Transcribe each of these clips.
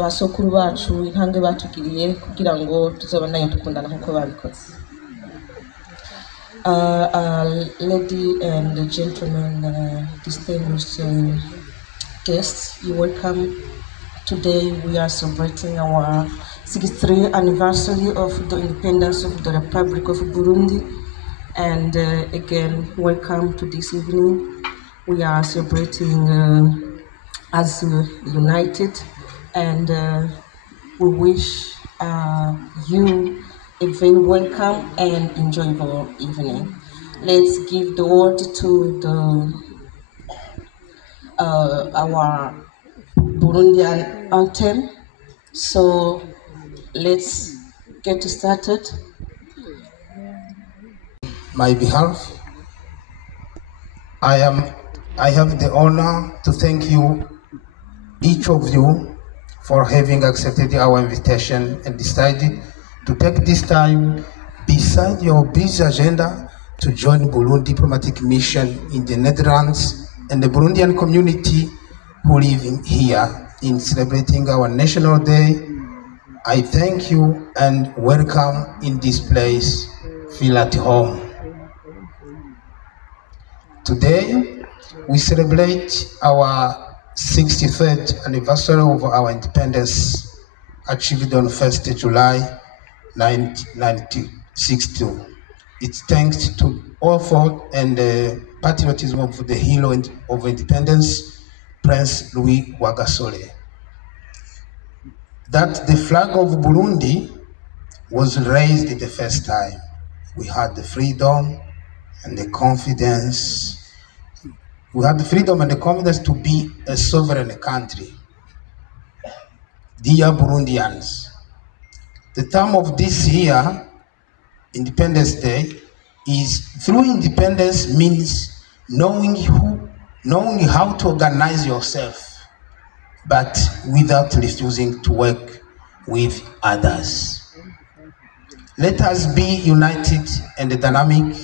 abasokuru bacu intambwe batugiriye kugira ngo tuzobandanye dukundana nkuko babikoze. Lady and gentlemen, distinguished guests, you're welcome. Today we are celebrating our 63th anniversary of the independence of the Republic of Burundi. And again, welcome to this evening. We are celebrating as united, and we wish you a very welcome and enjoyable evening. Let's give the word to our Burundian anthem. So let's get started. My behalf, I have the honor to thank you, each of you, for having accepted our invitation and decided to take this time beside your busy agenda to join Burundi diplomatic mission in the Netherlands and the Burundian community who live here in celebrating our National Day. I thank you and welcome in this place. Feel at home. Today, we celebrate our 63rd anniversary of our independence, achieved on 1st July 1962. It's thanks to effort and patriotism of the hero of independence, Prince Louis Rwagasore, that the flag of Burundi was raised the first time. We had the freedom and the confidence. We had the freedom and the confidence to be a sovereign country. Dear Burundians, the term of this year, Independence Day, is through independence means knowing how to organize yourself, but without refusing to work with others. Let us be united and dynamic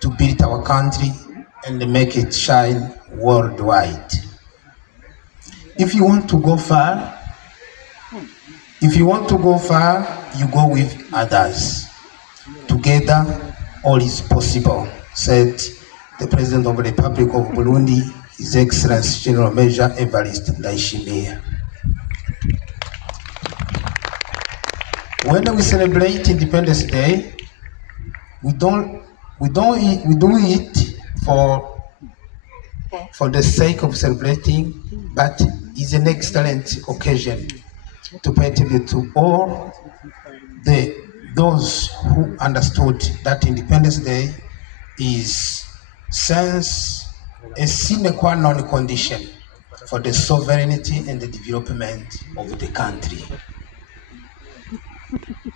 to build our country and make it shine worldwide. If you want to go far, you go with others. Together, all is possible, said the President of the Republic of Burundi, His Excellency General Major Evariste Ndayishimiye. When we celebrate Independence Day, we do it for the sake of celebrating, but it's an excellent occasion to pay tribute to all those who understood that Independence Day is a sine qua non condition for the sovereignty and the development of the country.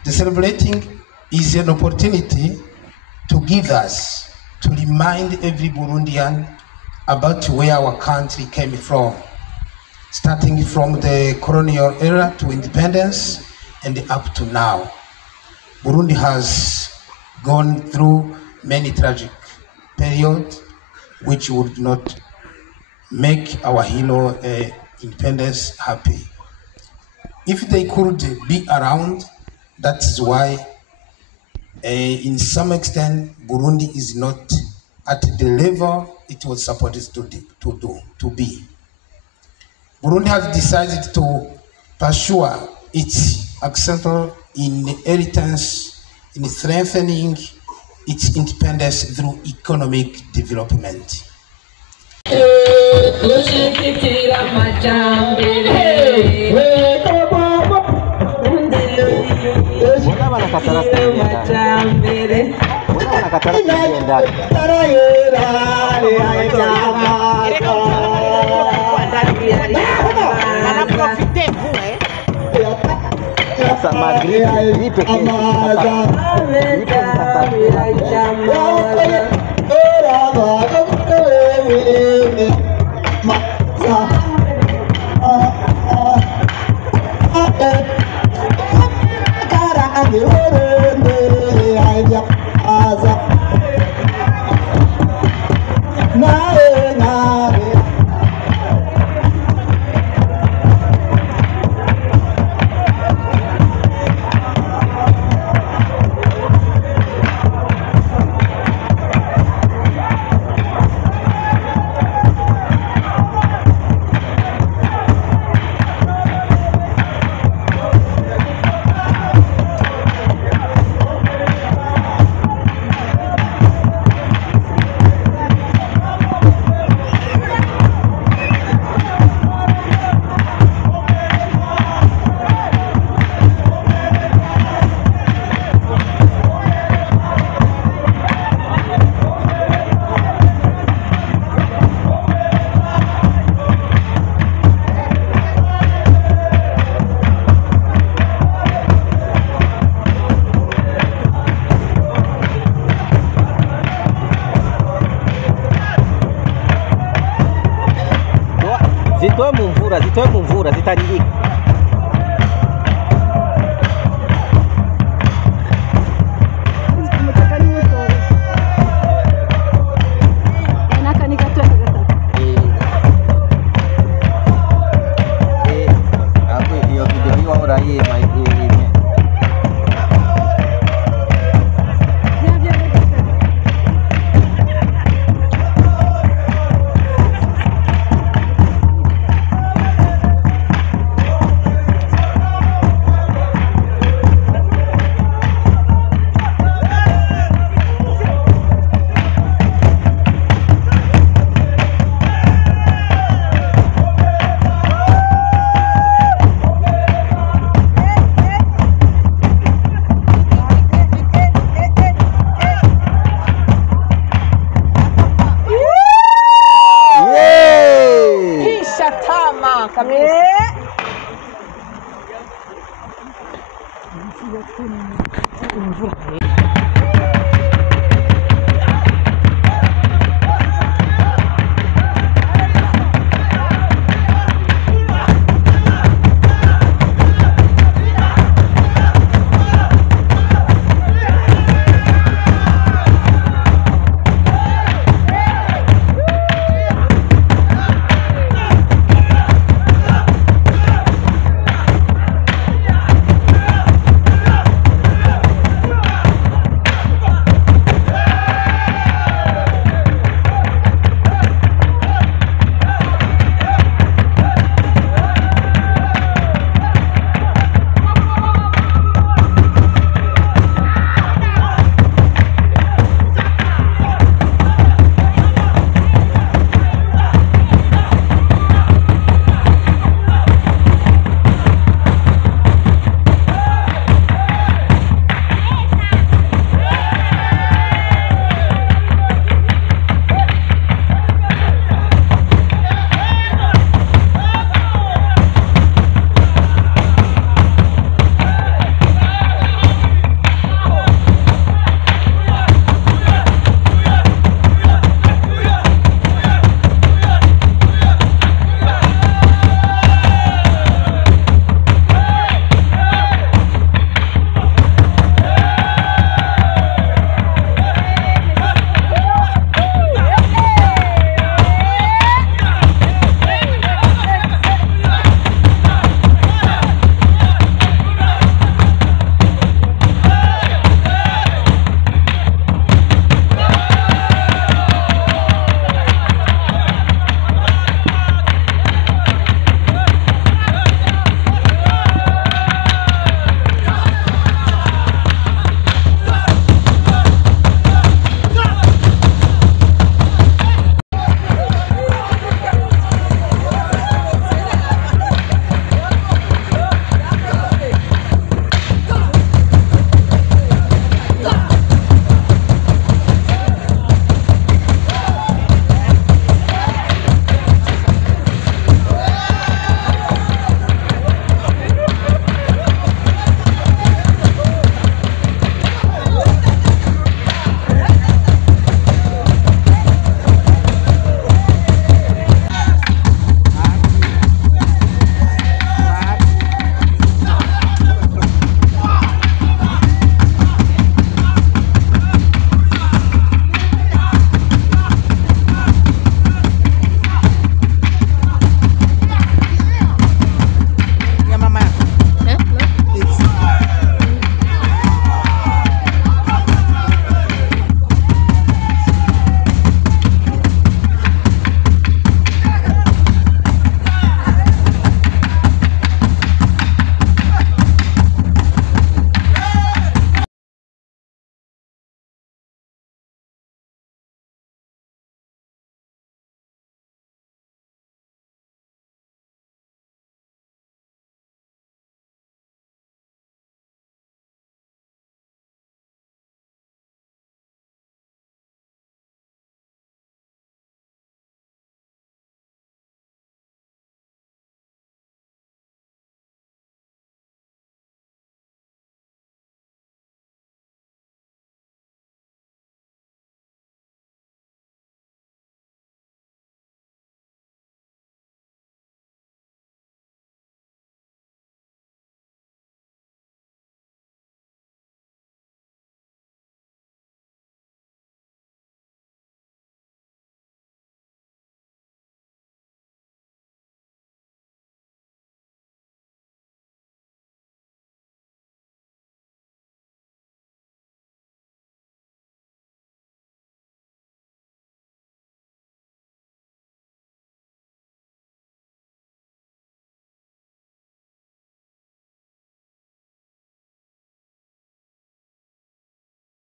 The celebrating is an opportunity to give us, to remind every Burundian about where our country came from, starting from the colonial era to independence and up to now. Burundi has gone through many tragic periods which would not make our hero independence happy. If they could be around, that is why in some extent Burundi is not at the level it was supposed to be. Burundi has decided to pursue its accentual inheritance in strengthening its independence through economic development. kutaririka. Imvura